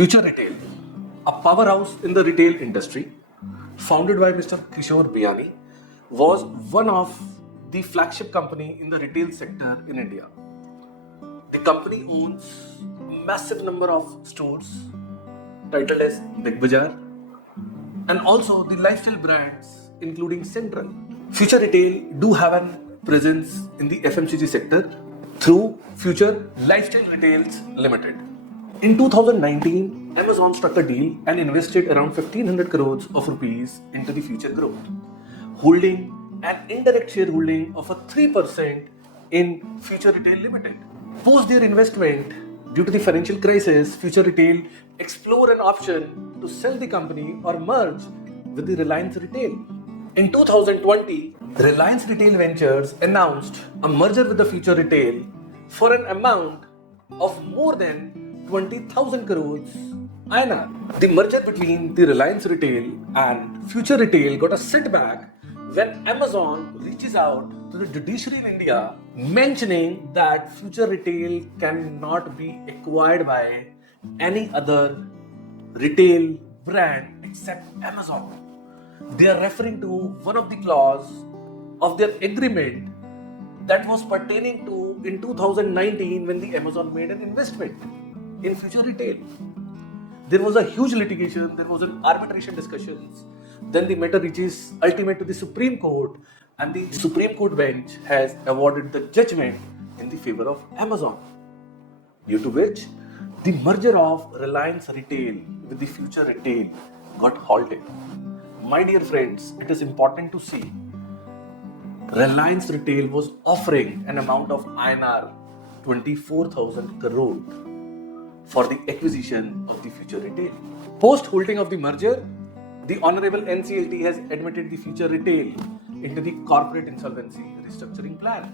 Future Retail, a powerhouse in the retail industry, founded by Mr. Kishore Biyani, was one of the flagship company in the retail sector in India. The company owns a massive number of stores titled as Big Bazaar and also the lifestyle brands including Central. Future Retail do have a presence in the FMCG sector through Future Lifestyle Retails Limited. In 2019, Amazon struck a deal and invested around 1500 crores of rupees into the future growth, holding an indirect shareholding of a 3% in Future Retail Limited. Post their investment, due to the financial crisis, Future Retail explored an option to sell the company or merge with the Reliance Retail. In 2020, Reliance Retail Ventures announced a merger with the Future Retail for an amount of more than 20,000 crores INR. The merger between the Reliance Retail and Future Retail got a setback when Amazon reaches out to the judiciary in India mentioning that Future Retail cannot be acquired by any other retail brand except Amazon. They are referring to one of the clause of their agreement that was pertaining to in 2019 when the Amazon made an investment in Future Retail. There was a huge litigation, there was an arbitration discussions. Then the matter reaches ultimate to the Supreme Court, and the Supreme Court bench has awarded the judgment in the favor of Amazon, due to which the merger of Reliance Retail with the Future Retail got halted. My dear friends, it is important to see Reliance Retail was offering an amount of INR 24,000 crore for the acquisition of the Future Retail. Post holding of the merger, the Honorable NCLT has admitted the Future Retail into the corporate insolvency restructuring plan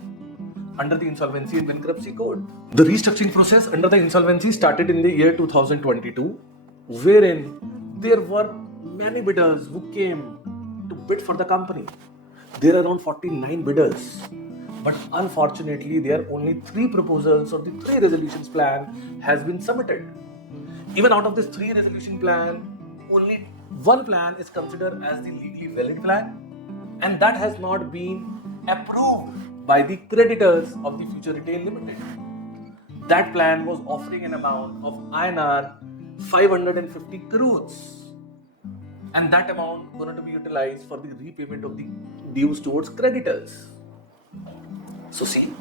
under the Insolvency and Bankruptcy Code. The restructuring process under the insolvency started in the year 2022, wherein there were many bidders who came to bid for the company. There are around 49 bidders. But unfortunately, there are only 3 proposals of the 3 resolutions plan has been submitted. Even out of this 3 resolution plan, only 1 plan is considered as the legally valid plan, and that has not been approved by the creditors of the Future Retail Limited. That plan was offering an amount of INR 550 crores, and that amount going to be utilized for the repayment of the dues towards creditors. So see,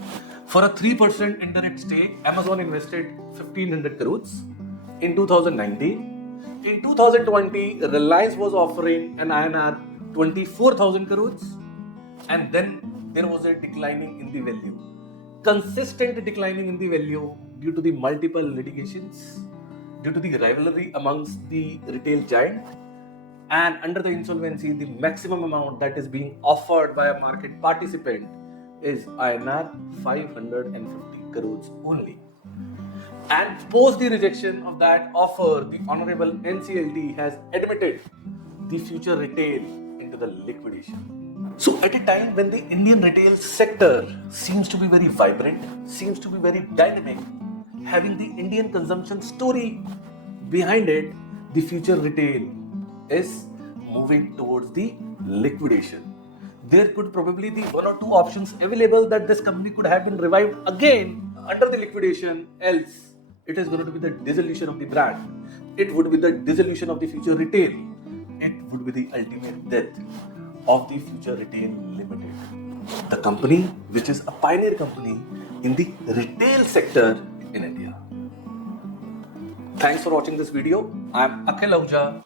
for a 3% indirect stake, Amazon invested 1500 crores in 2019. In 2020, Reliance was offering an INR 24,000 crores, and then there was a declining in the value. Consistent declining in the value due to the multiple litigations, due to the rivalry amongst the retail giant, and under the insolvency, the maximum amount that is being offered by a market participant is INR 550 crores only. And post the rejection of that offer, the Honorable NCLT has admitted the Future Retail into the liquidation. So at a time when the Indian retail sector seems to be very vibrant, seems to be very dynamic, having the Indian consumption story behind it, the Future Retail is moving towards the liquidation. There could probably be 1 or 2 options available that this company could have been revived again under the liquidation, else it is going to be the dissolution of the brand. It would be the dissolution of the Future Retail. It would be the ultimate death of the Future Retail Limited, the company which is a pioneer company in the retail sector in India. Thanks for watching this video. I am Akhil Ahuja.